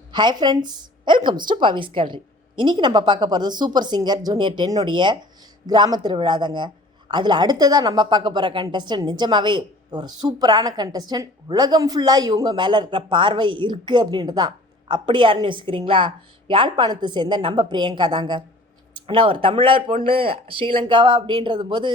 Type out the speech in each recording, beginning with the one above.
Hi friends, welcomes to Pavi's gallery. இன்றைக்கி நம்ம பார்க்க போகிறது சூப்பர் சிங்கர் ஜூனியர் 10 கிராம திருவிழா தாங்க. அதில் அடுத்ததாக நம்ம பார்க்க போகிற கண்டஸ்டன்ட் நிஜமாகவே ஒரு சூப்பரான கண்டஸ்டன்ட். உலகம் ஃபுல்லாக இவங்க மேலே இருக்கிற பார்வை இருக்குது அப்படின்ட்டு தான். அப்படி யாருன்னு யோசிக்கிறீங்களா? யாழ்ப்பாணத்தை சேர்ந்த நம்ம பிரியங்கா தாங்க. ஆனால் ஒரு தமிழர் பொண்ணு ஸ்ரீலங்காவா அப்படின்றது போது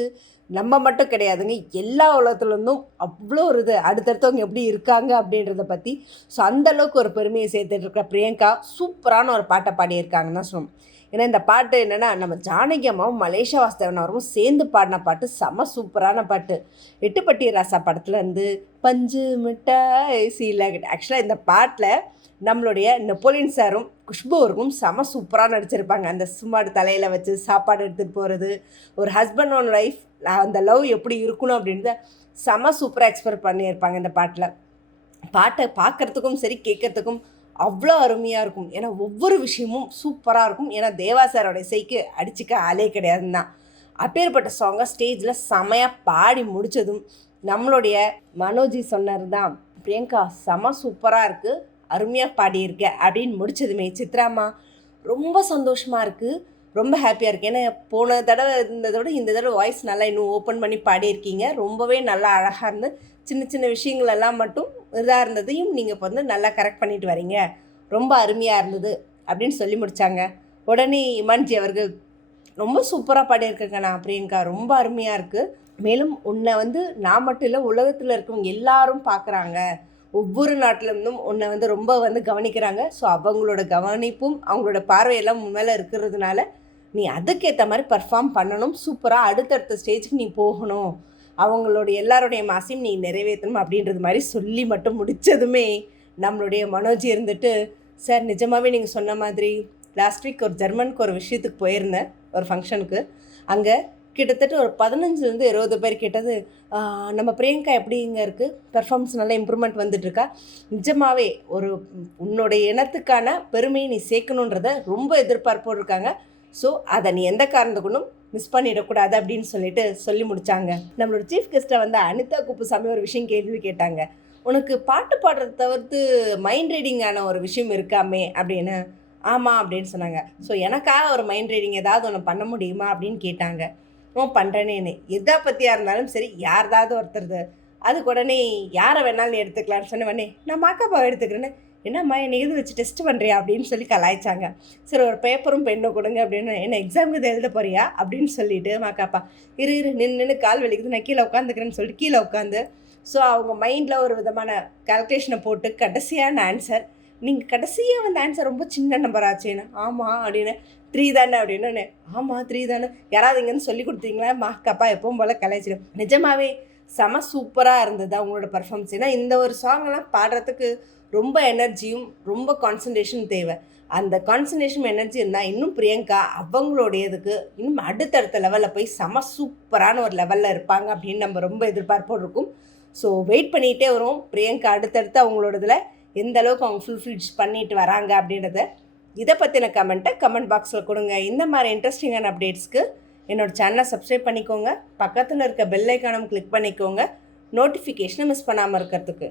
நம்ம மட்டும் கிடையாதுங்க, எல்லா உலகத்துலேருந்தும் அவ்வளோ ஒரு இது அடுத்தடுத்தவங்க எப்படி இருக்காங்க அப்படின்றத பற்றி. ஸோ அந்தளவுக்கு ஒரு பெருமையை சேர்த்துட்டு இருக்கிற பிரியங்கா சூப்பரான ஒரு பாட்டை பாடியிருக்காங்கன்னு தான் சொல்லணும். ஏன்னா இந்த பாட்டு என்னென்னா, நம்ம ஜானகி அம்மாவும் மலேசியா வாசுதேவன் அவரும் சேர்ந்து பாடின பாட்டு, செம சூப்பரான பாட்டு. எட்டுப்பட்டி ராசா படத்துலேருந்து பஞ்சு மிட்டாய் சீலாகிட்டு. ஆக்சுவலாக இந்த பாட்டில் நம்மளுடைய நெப்போலியன் சாரும் குஷ்பு அவருக்கும் செம சூப்பராக நடிச்சிருப்பாங்க. அந்த சும்மாடு தலையில் வச்சு சாப்பாடு எடுத்துகிட்டு போகிறது, ஒரு ஹஸ்பண்ட் அண்ட் ஒய்ஃப் அந்த லவ் எப்படி இருக்கணும் அப்படின்றத செம சூப்பராக எக்ஸ்பிரஸ் பண்ணியிருப்பாங்க இந்த பாட்டில். பாட்டை பார்க்குறதுக்கும் சரி கேட்குறதுக்கும் அவ்வளோ அருமையாக இருக்கும். ஏன்னா ஒவ்வொரு விஷயமும் சூப்பராக இருக்கும். ஏன்னா தேவா சாரோட இசைக்கு அடிச்சிக்க ஆளே கிடையாதுன்னு தான். அப்பேற்பட்ட சாங்கை ஸ்டேஜில் செமையாக பாடி முடித்ததும் நம்மளுடைய மனோஜி சொன்னார் தான், பிரியங்கா செம சூப்பராக இருக்குது, அருமையாக பாடியிருக்க அப்படின்னு முடிச்சதுமே சித்ராம்மா ரொம்ப சந்தோஷமாக இருக்குது, ரொம்ப ஹாப்பியாக இருக்குது. ஏன்னா போன தடவை இருந்ததோட இந்த தடவை வாய்ஸ் நல்லா இன்னும் ஓப்பன் பண்ணி பாடியிருக்கீங்க, ரொம்பவே நல்லா அழகாக இருந்து சின்ன சின்ன விஷயங்கள் எல்லாம் மட்டும் இதாக இருந்ததையும் நீங்கள் இப்போ வந்து நல்லா கரெக்ட் பண்ணிட்டு வரீங்க, ரொம்ப அருமையாக இருந்தது அப்படின்னு சொல்லி முடித்தாங்க. உடனே இமான்ஜி அவர்கள் ரொம்ப சூப்பராக பாடியிருக்கேங்கண்ணா பிரியங்கா, ரொம்ப அருமையாக இருக்குது. மேலும் உன்னை வந்து நான் மட்டும் இல்லை, உலகத்தில் இருக்கவங்க எல்லாரும் பார்க்குறாங்க, ஒவ்வொரு நாட்டிலேருந்தும் உன்னை வந்து ரொம்ப வந்து கவனிக்கிறாங்க. ஸோ அவங்களோட கவனிப்பும் அவங்களோட பார்வையெல்லாம் மேலே இருக்கிறதுனால நீ அதுக்கேற்ற மாதிரி பர்ஃபார்ம் பண்ணணும், சூப்பராக அடுத்தடுத்த ஸ்டேஜுக்கு நீ போகணும், அவங்களுடைய எல்லாருடைய ஆசையும் நீ நிறைவேற்றணும் அப்படின்றது மாதிரி சொல்லி மட்டும் முடித்ததுமே நம்மளுடைய மனோஜி இருந்துட்டு, சார் நிஜமாகவே நீங்கள் சொன்ன மாதிரி லாஸ்ட் வீக் ஒரு ஜெர்மனுக்கு ஒரு விஷயத்துக்கு போயிருந்தேன், ஒரு ஃபங்க்ஷனுக்கு. அங்கே கிட்டத்தட்ட ஒரு 15-20 பேர் கேட்டது, நம்ம பிரியங்கா எப்படிங்க இருக்குது, பெர்ஃபார்மன்ஸ் நல்லா இம்ப்ரூவ்மெண்ட் வந்துட்டுருக்கா, நிஜமாகவே ஒரு உன்னுடைய இனத்துக்கான பெருமையை நீ சேர்க்கணுன்றத ரொம்ப எதிர்பார்ப்போடு இருக்காங்க, ஸோ அதை நீ எந்த காரணத்துக்குன்னும் மிஸ் பண்ணிடக்கூடாது அப்படின்னு சொல்லிட்டு சொல்லி முடித்தாங்க. நம்மளோட சீஃப் கெஸ்ட்டை வந்து அனிதா குப்புசாமி ஒரு விஷயம் கேள்வி கேட்டாங்க, உனக்கு பாட்டு பாடுறத தவிர்த்து மைண்ட் ரீடிங்கான ஒரு விஷயம் இருக்காமே அப்படின்னு. ஆமாம் அப்படின்னு சொன்னாங்க. ஸோ எனக்காக ஒரு மைண்ட் ரீடிங் ஏதாவது ஒன்று பண்ண முடியுமா அப்படின்னு கேட்டாங்க. பண்ணுறேனேன்னு எதை பற்றியாக இருந்தாலும் சரி, யார்தாவது ஒருத்தருது அதுக்கு உடனே யாரை வேணாலும் நீ எடுத்துக்கலான்னு சொன்னவொடனே நான் மாக்காப்பாவை எடுத்துக்கிறேன்னு, என்னம்மா என்னை எது வச்சு டெஸ்ட் பண்ணுறியா அப்படின்னு சொல்லி கலாய்ச்சாங்க. சரி ஒரு பேப்பரும் பெண்ணும் கொடுங்க அப்படின்னு, என்ன எக்ஸாமுக்கு இதை எழுத போறியா அப்படின்னு சொல்லிட்டு மாக்காப்பா இரு நின்று கால் வலிக்குது நான் கீழே உட்காந்துக்கிறேன்னு சொல்லிட்டு கீழே உட்காந்து, ஸோ அவங்க மைண்டில் ஒரு விதமான கால்குலேஷனை போட்டு கடைசியான ஆன்சர், நீங்கள் கடைசியாக வந்த ஆன்சர் ரொம்ப சின்ன நம்பர் ஆச்சுன்னு. ஆமாம் அப்படின்னு, 3 தானே அப்படின்னு. ஆமாம் 3 தானே, யாராவது இங்கேருந்து சொல்லி கொடுத்தீங்களா? மாக்கப்பா எப்பவும் போல் கலாய்ச்சிடும். நிஜமாகவே செம சூப்பராக இருந்தது அவங்களோட பர்ஃபார்மன்ஸ். ஏன்னா இந்த ஒரு சாங்கெல்லாம் பாடுறதுக்கு ரொம்ப எனர்ஜியும் ரொம்ப கான்சன்ட்ரேஷன் தேவை. அந்த கான்சன்ட்ரேஷன் எனர்ஜி இருந்தால் இன்னும் பிரியங்கா அவங்களுடையதுக்கு இன்னும் அடுத்தடுத்த லெவலில் போய் செம சூப்பரான ஒரு லெவலில் இருப்பாங்க அப்படின்னு நம்ம ரொம்ப எதிர்பார்ப்போடு இருக்கும். ஸோ வெயிட் பண்ணிகிட்டே வரும் பிரியங்கா அடுத்தடுத்து அவங்களோடதில் எந்த அளவுக்கு அவங்க ஃபுல்ஃபில்ஸ் பண்ணிட்டு வராங்க அப்படின்றத. இதை பற்றின கமெண்ட் பாக்ஸில் கொடுங்க. இந்த மாதிரி இன்ட்ரெஸ்டிங்கான அப்டேட்ஸ்க்கு என்னோடய சேனலை சப்ஸ்கிரைப் பண்ணிக்கோங்க, பக்கத்தில் இருக்க பெல் ஐக்கானும் கிளிக் பண்ணிக்கோங்க, நோட்டிஃபிகேஷனை மிஸ் பண்ணாமல் இருக்கிறதுக்கு.